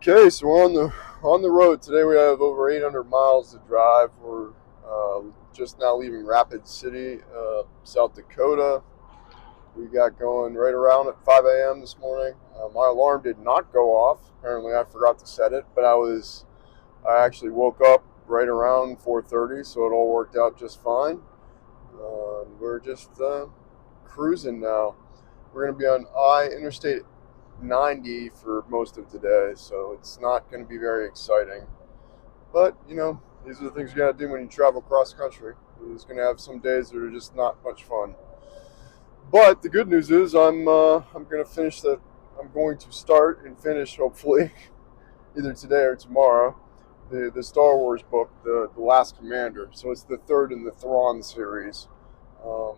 Okay, so we're on the road today. We have over 800 miles to drive. We're just now leaving Rapid City, South Dakota. We got going right around at 5 a.m. this morning. My alarm did not go off. Apparently, I forgot to set it, but I actually woke up right around 4:30, so it all worked out just fine. We're just cruising now. We're going to be on Interstate 90 for most of today, so it's not going to be very exciting. But, these are the things you got to do when you travel cross country. It's going to have some days that are just not much fun. But the good news is I'm going to finish the I'm going to start and finish, hopefully, either today or tomorrow, the Star Wars book, the Last Commander. So it's the third in the Thrawn series. Um,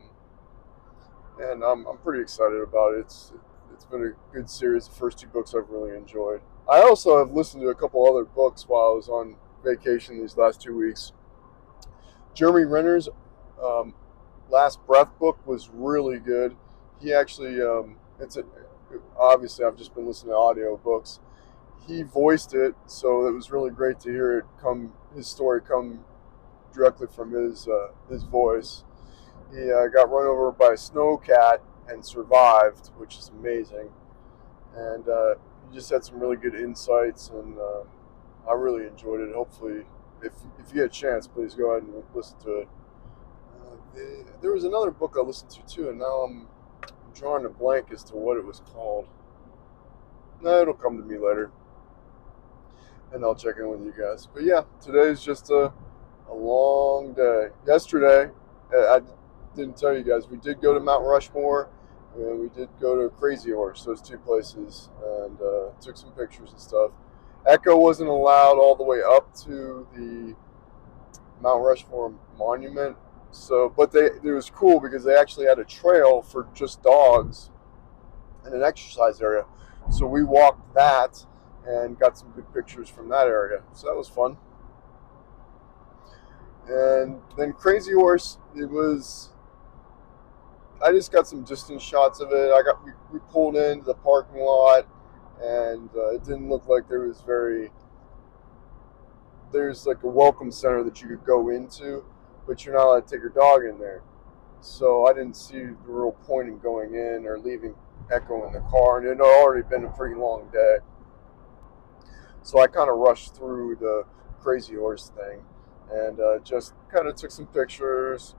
and I'm pretty excited about it. It's been a good series. The first two books I've really enjoyed. I also have listened to a couple other books while I was on vacation these last 2 weeks. Jeremy Renner's Last Breath book was really good. He actually, obviously I've just been listening to audio books. He voiced it, so it was really great to hear his story come directly from his voice. He got run over by a snowcat and survived, which is amazing. And he just had some really good insights, and I really enjoyed it. Hopefully, if you get a chance, please go ahead and listen to it. There was another book I listened to too, and now I'm drawing a blank as to what it was called. No, it'll come to me later, and I'll check in with you guys. But yeah, today's just a long day. Yesterday, I didn't tell you guys, we did go to Mount Rushmore, and we did go to Crazy Horse, those two places, and took some pictures and stuff. Echo wasn't allowed all the way up to the Mount Rushmore monument, but it was cool because they actually had a trail for just dogs and an exercise area. So we walked that and got some good pictures from that area. So that was fun. And then Crazy Horse, I just got some distance shots of it. We pulled into the parking lot, and it didn't look like there's like a welcome center that you could go into, but you're not allowed to take your dog in there. So I didn't see the real point in going in or leaving Echo in the car, and it had already been a pretty long day. So I kind of rushed through the Crazy Horse thing and just kind of took some pictures.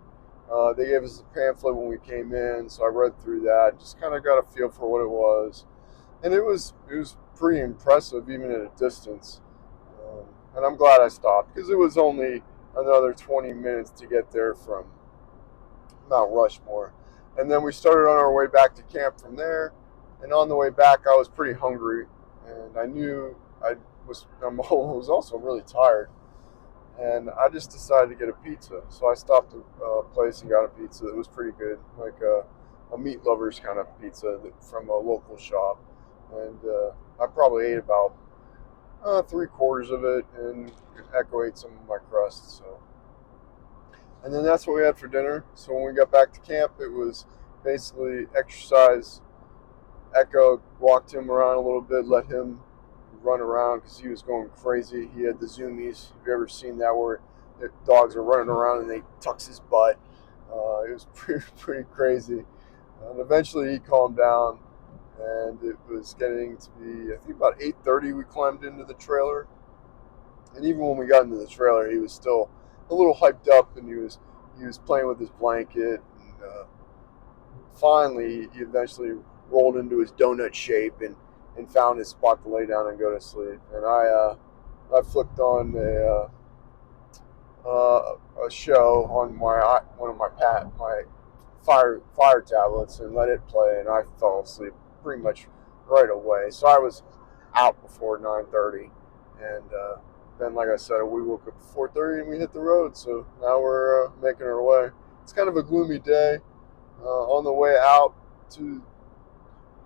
They gave us a pamphlet when we came in, so I read through that, just kind of got a feel for what it was. And it was pretty impressive, even at a distance. And I'm glad I stopped, because it was only another 20 minutes to get there from Mount Rushmore. And then we started on our way back to camp from there. And on the way back, I was pretty hungry, and I knew I was also really tired. And I just decided to get a pizza. So I stopped at a place and got a pizza that was pretty good, like a meat lovers kind of pizza from a local shop. And I probably ate about 3/4 of it, and Echo ate some of my crust. So, and then that's what we had for dinner. So when we got back to camp, it was basically exercise. Echo walked him around a little bit, let him run around because he was going crazy. He had the zoomies. Have you ever seen that, where the dogs are running around and they tucks his butt? It was pretty crazy. And eventually he calmed down, and it was getting to be, I think, about 8:30 we climbed into the trailer. And even when we got into the trailer, he was still a little hyped up, and he was playing with his blanket. And finally, he eventually rolled into his donut shape and found his spot to lay down and go to sleep. And I flicked on a show on one of my fire tablets and let it play, and I fell asleep pretty much right away. So I was out before 9:30, and then, like I said, we woke up at 4:30 and we hit the road. So now we're making our way. It's kind of a gloomy day. On the way out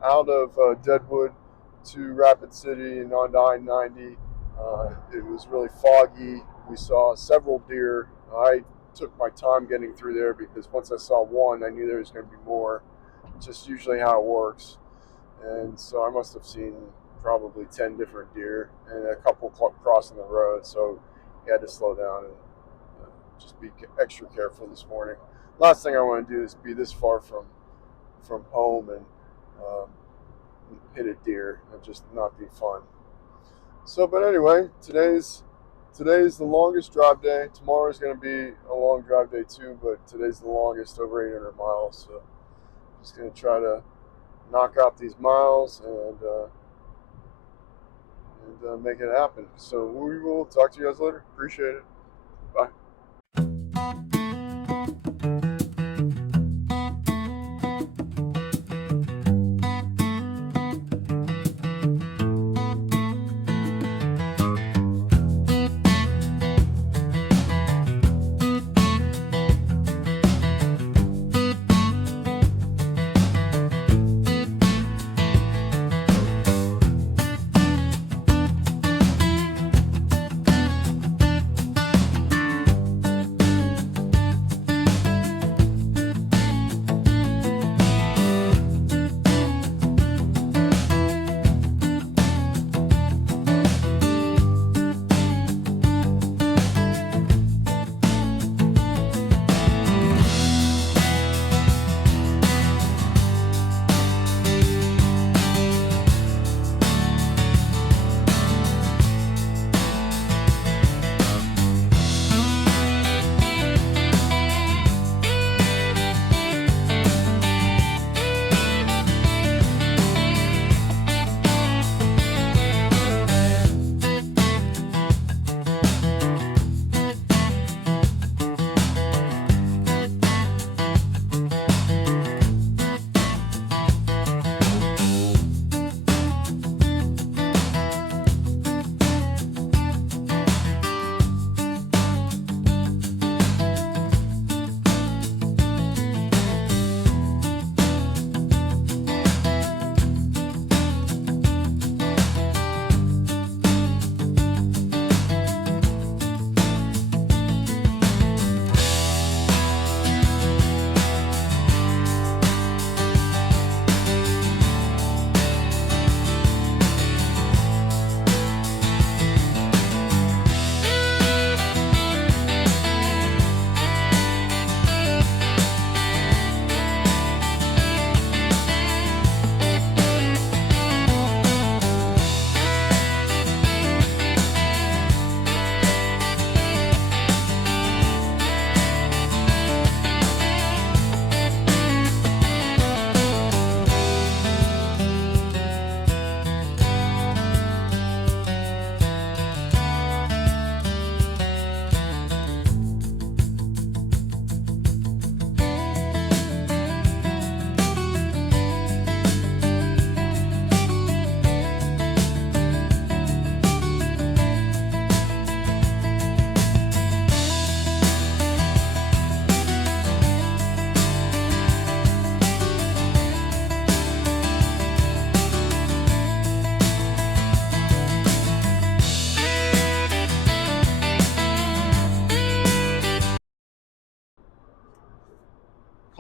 of Deadwood to Rapid City and on I-90, it was really foggy. We saw several deer. I took my time getting through there because once I saw one, I knew there was going to be more. It's just usually how it works. And so I must have seen probably 10 different deer and a couple crossing the road. So he had to slow down and just be extra careful this morning. Last thing I want to do is be this far from home and um, hit a deer. It'd just not be fun. So, but anyway, today's the longest drive day. Tomorrow's going to be a long drive day too, but today's the longest, over 800 miles. So, just going to try to knock out these miles and make it happen. So we will talk to you guys later. Appreciate it. Bye.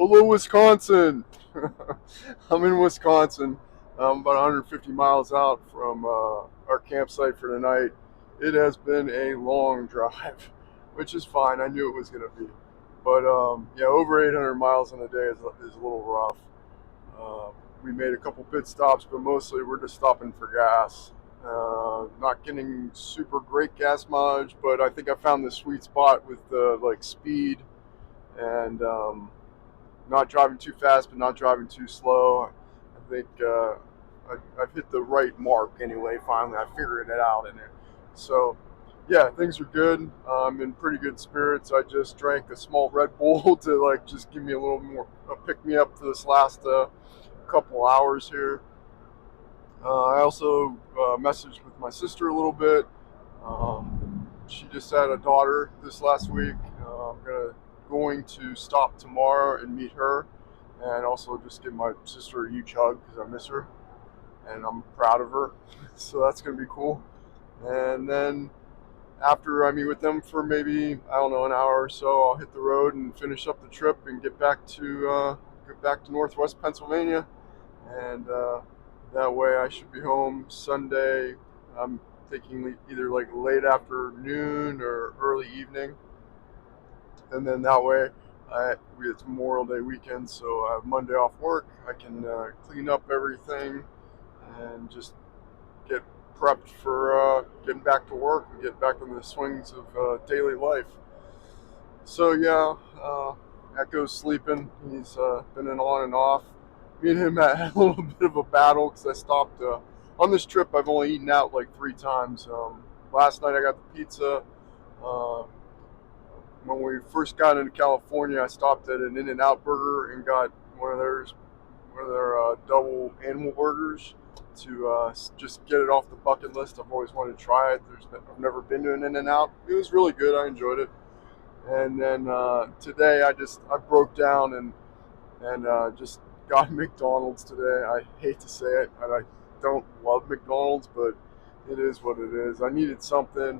Hello, Wisconsin. I'm in Wisconsin. I'm about 150 miles out from our campsite for the night. It has been a long drive, which is fine. I knew it was going to be. But yeah, over 800 miles in a day is a little rough. Uh, we made a couple pit stops, but mostly we're just stopping for gas. Not getting super great gas mileage, but I think I found the sweet spot with the like speed and not driving too fast, but not driving too slow. I think I've hit the right mark anyway. Finally, I figured it out in it. So, yeah, things are good. I'm in pretty good spirits. I just drank a small Red Bull to like just give me a little more pick me up for this last couple hours here. I also messaged with my sister a little bit. She just had a daughter this last week. I'm going to stop tomorrow and meet her, and also just give my sister a huge hug because I miss her, and I'm proud of her. So that's going to be cool. And then after I meet with them for maybe, I don't know, an hour or so, I'll hit the road and finish up the trip and get back to Northwest Pennsylvania, and that way I should be home Sunday. I'm thinking either like late afternoon or early evening, and then that way it's Memorial Day weekend, so I have Monday off work. I can clean up everything and just get prepped for getting back to work and get back in the swings of daily life. So yeah, Echo's sleeping. He's been in on and off. Me and him had a little bit of a battle because I stopped. On this trip, I've only eaten out like 3 times. Last night I got the pizza. Uh, when we first got into California, I stopped at an In-N-Out Burger and got one of their double animal burgers to just get it off the bucket list. I've always wanted to try it. I've never been to an In-N-Out. It was really good. I enjoyed it. And then today I broke down and just got McDonald's today. I hate to say it, and I don't love McDonald's, but it is what it is. I needed something,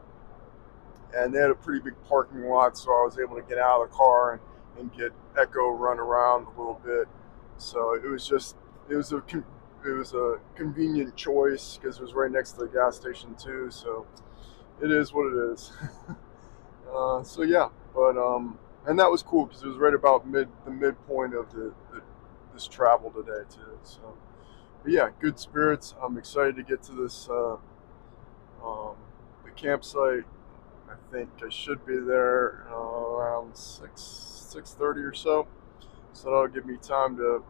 and they had a pretty big parking lot, so I was able to get out of the car and get Echo run around a little bit. So it was a convenient choice because it was right next to the gas station too. So it is what it is. So yeah, but and that was cool because it was right about the midpoint of this travel today too. So, but yeah, good spirits. I'm excited to get to this the campsite. I think I should be there around 6:30 or so. So that'll give me time to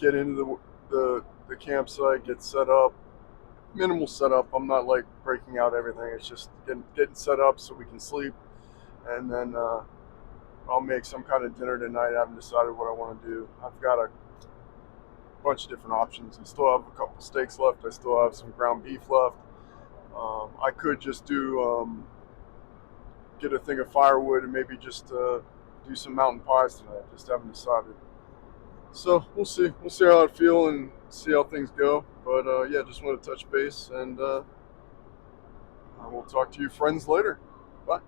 get into the campsite, get set up. Minimal setup. I'm not like breaking out everything. It's just getting set up so we can sleep, and then I'll make some kind of dinner tonight. I haven't decided what I want to do. I've got a bunch of different options. I still have a couple steaks left. I still have some ground beef left. I could just get a thing of firewood and maybe just do some mountain pies tonight. Just haven't decided. So we'll see. We'll see how I feel and see how things go. But yeah, just want to touch base, and we'll talk to you friends later. Bye.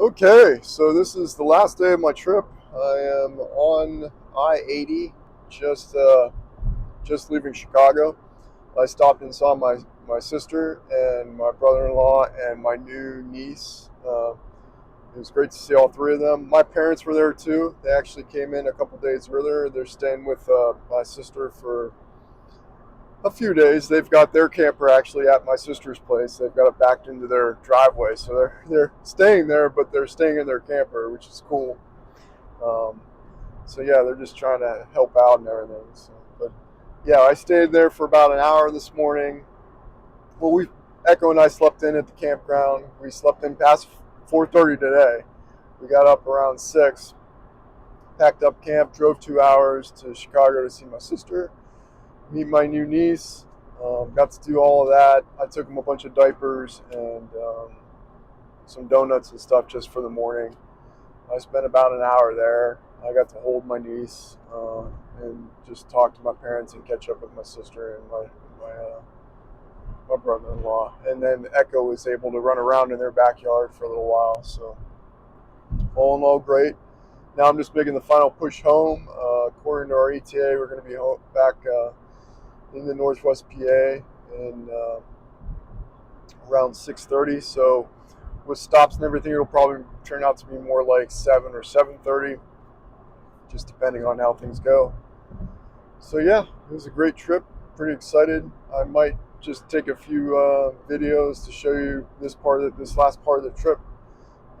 Okay, so this is the last day of my trip. I am on I-80, just leaving Chicago. I stopped and saw my sister and my brother-in-law and my new niece. It was great to see all 3 of them. My parents were there too. They actually came in a couple days earlier. They're staying with my sister for a few days. They've got their camper actually at my sister's place. They've got it backed into their driveway, so they're staying there, but they're staying in their camper, which is cool. So yeah, they're just trying to help out and everything. So, but yeah, I stayed there for about an hour this morning. Well, Echo and I slept in at the campground. We slept in past 4:30 today. We got up around 6, packed up camp, drove 2 hours to Chicago to see my sister, meet my new niece. Got to do all of that. I took them a bunch of diapers and some donuts and stuff just for the morning. I spent about an hour there. I got to hold my niece and just talk to my parents and catch up with my sister and my brother-in-law. And then Echo was able to run around in their backyard for a little while. So all in all, great. now I'm just making the final push home. According to our ETA, we're going to be back in the Northwest PA in around 6:30. So with stops and everything, it'll probably turn out to be more like 7 or 7:30, just depending on how things go. So yeah, it was a great trip. Pretty excited. I might just take a few videos to show you this last part of the trip,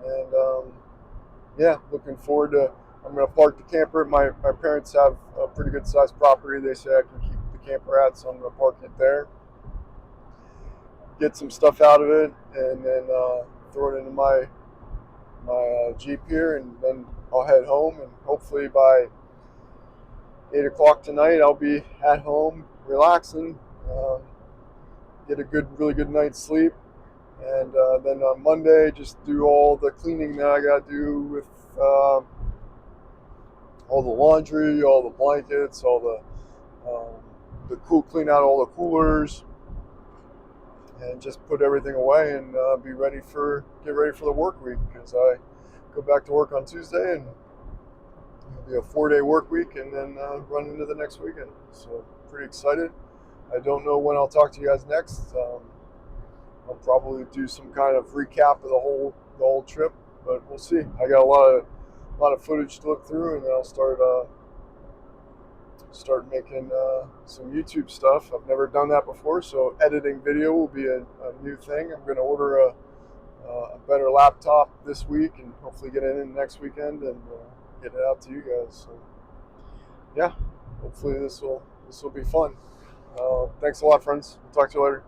and yeah, looking forward to. I'm going to park the camper. My parents have a pretty good sized property. They say I can keep the camper at, so I'm going to park it there, get some stuff out of it, and then throw it into my Jeep here, and then I'll head home. And hopefully by 8 o'clock tonight, I'll be at home relaxing, get a really good night's sleep, and then on Monday just do all the cleaning that I got to do with all the laundry, all the blankets, all clean out all the coolers, and just put everything away and get ready for the work week, because I go back to work on Tuesday, and it'll be a 4-day work week, and then run into the next weekend. So pretty excited. I don't know when I'll talk to you guys next. I'll probably do some kind of recap of the whole trip, but we'll see. I got a lot of footage to look through, and then I'll start making some YouTube stuff. I've never done that before, so editing video will be a new thing. I'm going to order a better laptop this week, and hopefully get it in next weekend and get it out to you guys. So yeah, hopefully this will be fun. Thanks a lot, friends. We'll talk to you later.